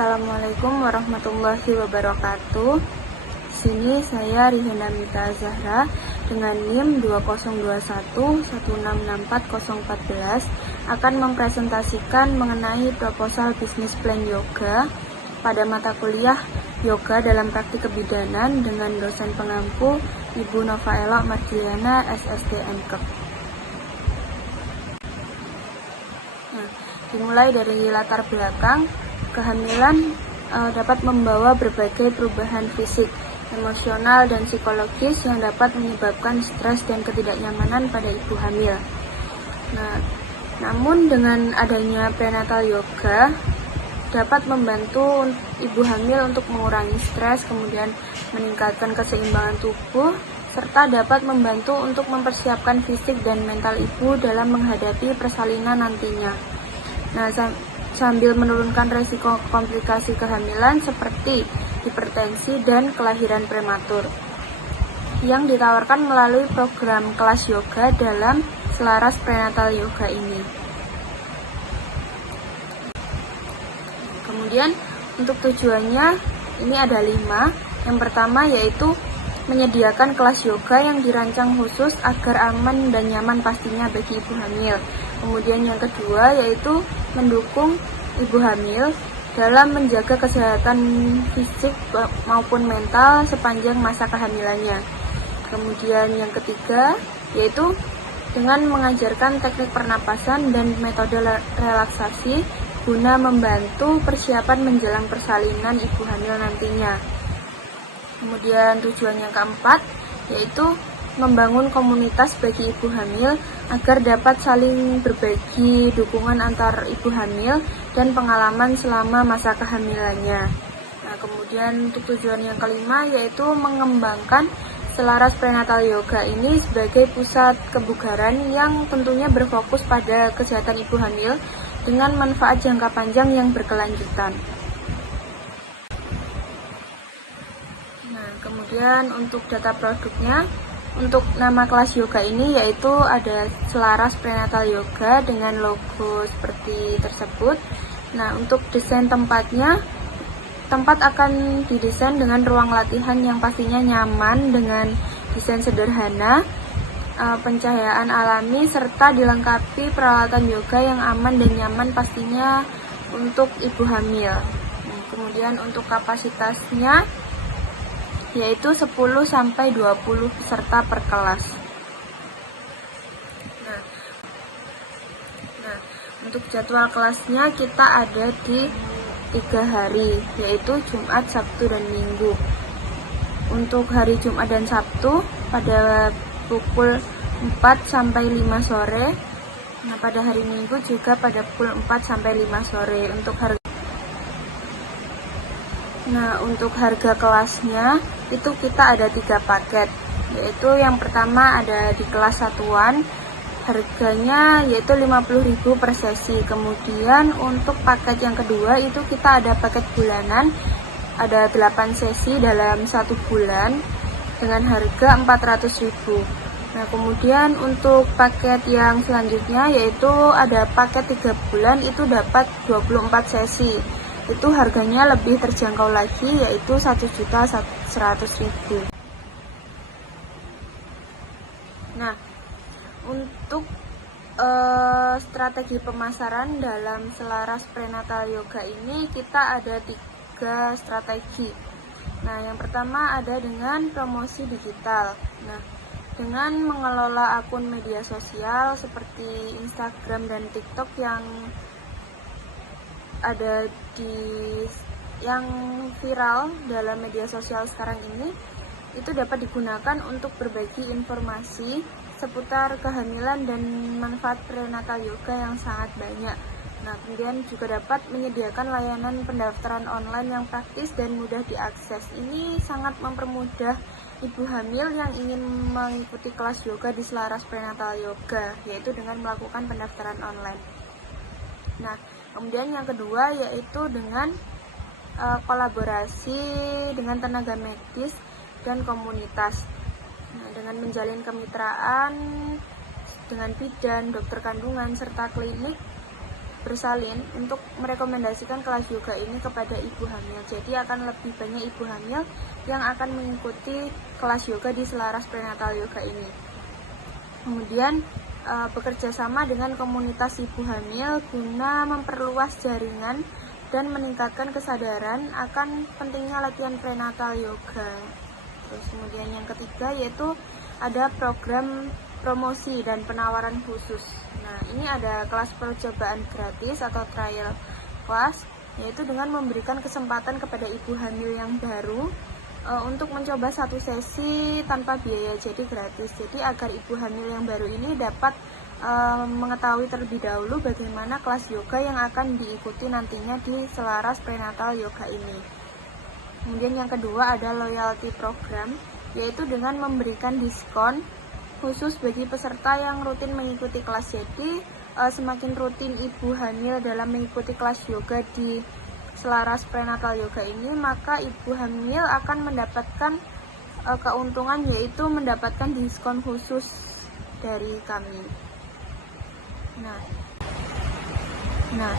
Assalamualaikum warahmatullahi wabarakatuh. Sini saya Rihana Mita Zahra dengan NIM 2021166414 akan mempresentasikan mengenai proposal bisnis plan yoga pada mata kuliah yoga dalam praktik kebidanan dengan dosen pengampu Ibu Novaela Margiliana SSD MKep. Dimulai dari latar belakang, kehamilan dapat membawa berbagai perubahan fisik, emosional, dan psikologis yang dapat menyebabkan stres dan ketidaknyamanan pada ibu hamil. Namun dengan adanya prenatal yoga dapat membantu ibu hamil untuk mengurangi stres, kemudian meningkatkan keseimbangan tubuh, serta dapat membantu untuk mempersiapkan fisik dan mental ibu dalam menghadapi persalinan nantinya. Sambil menurunkan resiko komplikasi kehamilan seperti hipertensi dan kelahiran prematur yang ditawarkan melalui program kelas yoga dalam Selaras Prenatal Yoga ini. Kemudian untuk tujuannya ini ada 5. Yang pertama yaitu menyediakan kelas yoga yang dirancang khusus agar aman dan nyaman pastinya bagi ibu hamil. Kemudian yang kedua yaitu mendukung ibu hamil dalam menjaga kesehatan fisik maupun mental sepanjang masa kehamilannya. Kemudian yang ketiga yaitu dengan mengajarkan teknik pernapasan dan metode relaksasi guna membantu persiapan menjelang persalinan ibu hamil nantinya. Kemudian tujuan yang keempat yaitu membangun komunitas bagi ibu hamil agar dapat saling berbagi dukungan antar ibu hamil dan pengalaman selama masa kehamilannya. Kemudian untuk tujuan yang kelima yaitu mengembangkan Selaras Prenatal Yoga ini sebagai pusat kebugaran yang tentunya berfokus pada kesehatan ibu hamil dengan manfaat jangka panjang yang berkelanjutan. Kemudian untuk data produknya, untuk nama kelas yoga ini yaitu ada Selaras Prenatal Yoga dengan logo seperti tersebut. Untuk desain tempatnya, tempat akan didesain dengan ruang latihan yang pastinya nyaman dengan desain sederhana, pencahayaan alami, serta dilengkapi peralatan yoga yang aman dan nyaman pastinya untuk ibu hamil. Kemudian untuk kapasitasnya yaitu 10-20 peserta per kelas. Untuk jadwal kelasnya kita ada di 3 hari, yaitu Jumat, Sabtu, dan Minggu. Untuk hari Jumat dan Sabtu pada pukul 4-5 sore. Pada hari Minggu juga pada pukul 4-5 sore. Untuk harga kelasnya itu kita ada 3 paket, yaitu yang pertama ada di kelas satuan, harganya yaitu 50.000 per sesi. Kemudian untuk paket yang kedua itu kita ada paket bulanan, ada 8 sesi dalam 1 bulan dengan harga 400.000. Kemudian untuk paket yang selanjutnya yaitu ada paket 3 bulan, itu dapat 24 sesi. Itu harganya lebih terjangkau lagi yaitu 1.100.000. Untuk strategi pemasaran dalam Selaras Prenatal Yoga ini kita ada 3 strategi. Yang pertama ada dengan promosi digital. Dengan mengelola akun media sosial seperti Instagram dan TikTok yang ada yang viral dalam media sosial sekarang ini, itu dapat digunakan untuk berbagi informasi seputar kehamilan dan manfaat prenatal yoga yang sangat banyak. Kemudian juga dapat menyediakan layanan pendaftaran online yang praktis dan mudah diakses. Ini sangat mempermudah ibu hamil yang ingin mengikuti kelas yoga di Selaras Prenatal Yoga, yaitu dengan melakukan pendaftaran online. Kemudian yang kedua yaitu dengan kolaborasi dengan tenaga medis dan komunitas. Dengan menjalin kemitraan dengan bidan, dokter kandungan, serta klinik bersalin untuk merekomendasikan kelas yoga ini kepada ibu hamil. Jadi akan lebih banyak ibu hamil yang akan mengikuti kelas yoga di Selaras Prenatal Yoga ini. Kemudian bekerja sama dengan komunitas ibu hamil guna memperluas jaringan dan meningkatkan kesadaran akan pentingnya latihan prenatal yoga. Terus kemudian yang ketiga yaitu ada program promosi dan penawaran khusus. Nah, ini ada kelas percobaan gratis atau trial class, yaitu dengan memberikan kesempatan kepada ibu hamil yang baru untuk mencoba satu sesi tanpa biaya, jadi gratis. Jadi agar ibu hamil yang baru ini dapat mengetahui terlebih dahulu bagaimana kelas yoga yang akan diikuti nantinya di Selaras Prenatal Yoga ini. Kemudian yang kedua ada loyalty program, yaitu dengan memberikan diskon khusus bagi peserta yang rutin mengikuti kelas. Jadi semakin rutin ibu hamil dalam mengikuti kelas yoga di Selaras Prenatal Yoga ini, maka ibu hamil akan mendapatkan keuntungan, yaitu mendapatkan diskon khusus dari kami. Nah,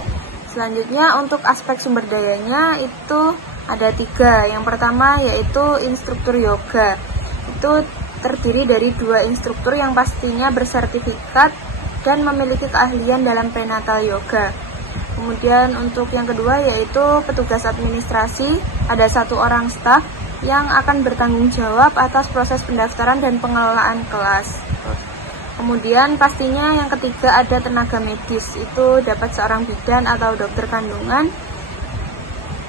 selanjutnya untuk aspek sumber dayanya itu ada 3. Yang pertama yaitu instruktur yoga. Itu terdiri dari 2 instruktur yang pastinya bersertifikat dan memiliki keahlian dalam prenatal yoga. Kemudian untuk yang kedua yaitu petugas administrasi, ada 1 orang staf yang akan bertanggung jawab atas proses pendaftaran dan pengelolaan kelas. Kemudian pastinya yang ketiga ada tenaga medis, itu dapat seorang bidan atau dokter kandungan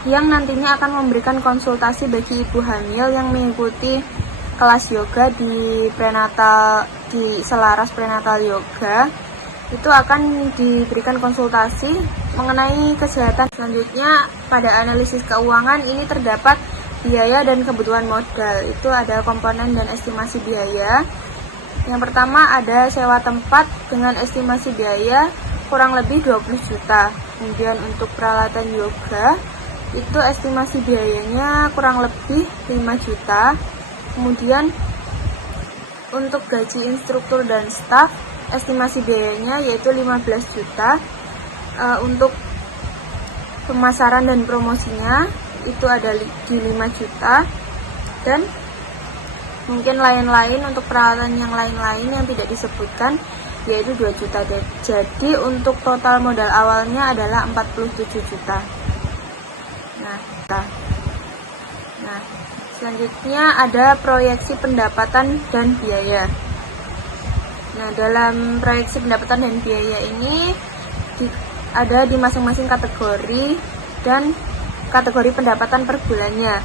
yang nantinya akan memberikan konsultasi bagi ibu hamil yang mengikuti kelas yoga di Selaras Prenatal Yoga. Itu akan diberikan konsultasi mengenai kesehatan. Selanjutnya pada analisis keuangan ini terdapat biaya dan kebutuhan modal. Itu ada komponen dan estimasi biaya. Yang pertama ada sewa tempat dengan estimasi biaya kurang lebih 20 juta. Kemudian untuk peralatan yoga itu estimasi biayanya kurang lebih 5 juta. Kemudian untuk gaji instruktur dan staf estimasi biayanya yaitu 15 juta. Untuk pemasaran dan promosinya itu ada di 5 juta. Dan mungkin lain-lain untuk peralatan yang lain-lain yang tidak disebutkan yaitu 2 juta. Jadi untuk total modal awalnya adalah 47 juta. Nah, selanjutnya ada proyeksi pendapatan dan biaya. Nah, dalam proyeksi pendapatan dan biaya ini ada di masing-masing kategori dan kategori pendapatan per bulannya.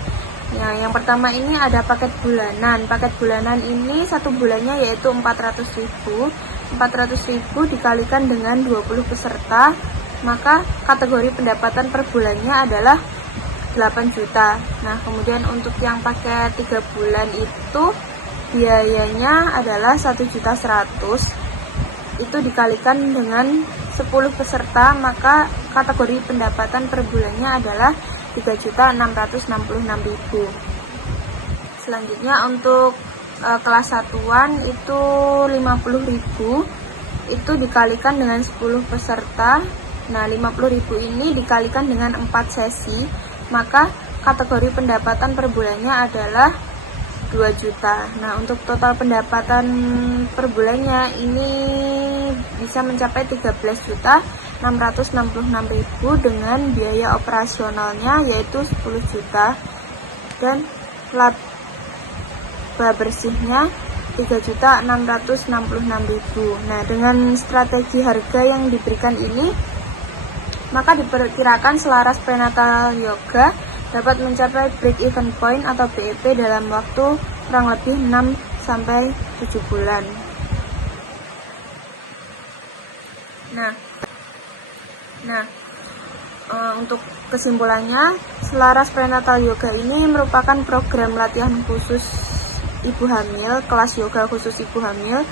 Nah, yang pertama ini ada paket bulanan. Paket bulanan ini 1 bulannya yaitu 400.000. 400.000 dikalikan dengan 20 peserta, maka kategori pendapatan per bulannya adalah 8 juta. Nah, kemudian untuk yang paket 3 bulan itu biayanya adalah 1.100.000. Itu dikalikan dengan 10 peserta, maka kategori pendapatan per bulannya adalah 3.666.000. Selanjutnya untuk kelas satuan itu 50.000, itu dikalikan dengan 10 peserta. Nah, 50.000 ini dikalikan dengan 4 sesi, maka kategori pendapatan per bulannya adalah 2 juta. Nah, untuk total pendapatan per bulannya ini bisa mencapai 13.666.000 dengan biaya operasionalnya yaitu 10 juta dan laba bersihnya 3.666.000. Nah, dengan strategi harga yang diberikan ini, maka diperkirakan Selaras Prenatal Yoga dapat mencapai break even point atau BEP dalam waktu kurang lebih 6-7 bulan. Untuk kesimpulannya, Selaras Prenatal Yoga ini merupakan program latihan khusus ibu hamil, kelas yoga khusus ibu hamil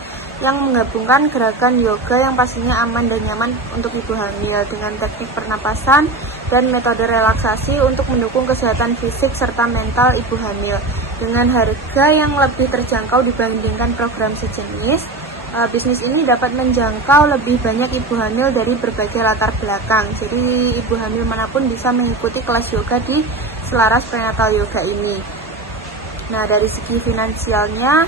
yang menggabungkan gerakan yoga yang pastinya aman dan nyaman untuk ibu hamil dengan teknik pernapasan dan metode relaksasi untuk mendukung kesehatan fisik serta mental ibu hamil dengan harga yang lebih terjangkau dibandingkan program sejenis. Bisnis ini dapat menjangkau lebih banyak ibu hamil dari berbagai latar belakang. Jadi ibu hamil manapun bisa mengikuti kelas yoga di Selaras Prenatal Yoga ini. Nah, dari segi finansialnya,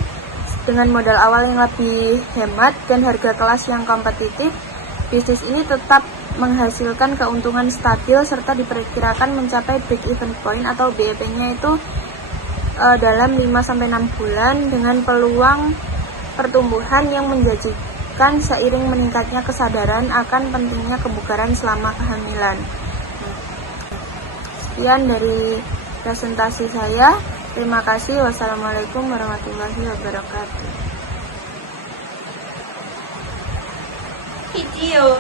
dengan modal awal yang lebih hemat dan harga kelas yang kompetitif, bisnis ini tetap menghasilkan keuntungan stabil serta diperkirakan mencapai break even point atau BEP-nya itu dalam 5-6 bulan dengan peluang pertumbuhan yang menjanjikan seiring meningkatnya kesadaran akan pentingnya kebugaran selama kehamilan. Sekian dari presentasi saya. Terima kasih. Wassalamualaikum warahmatullahi wabarakatuh. Video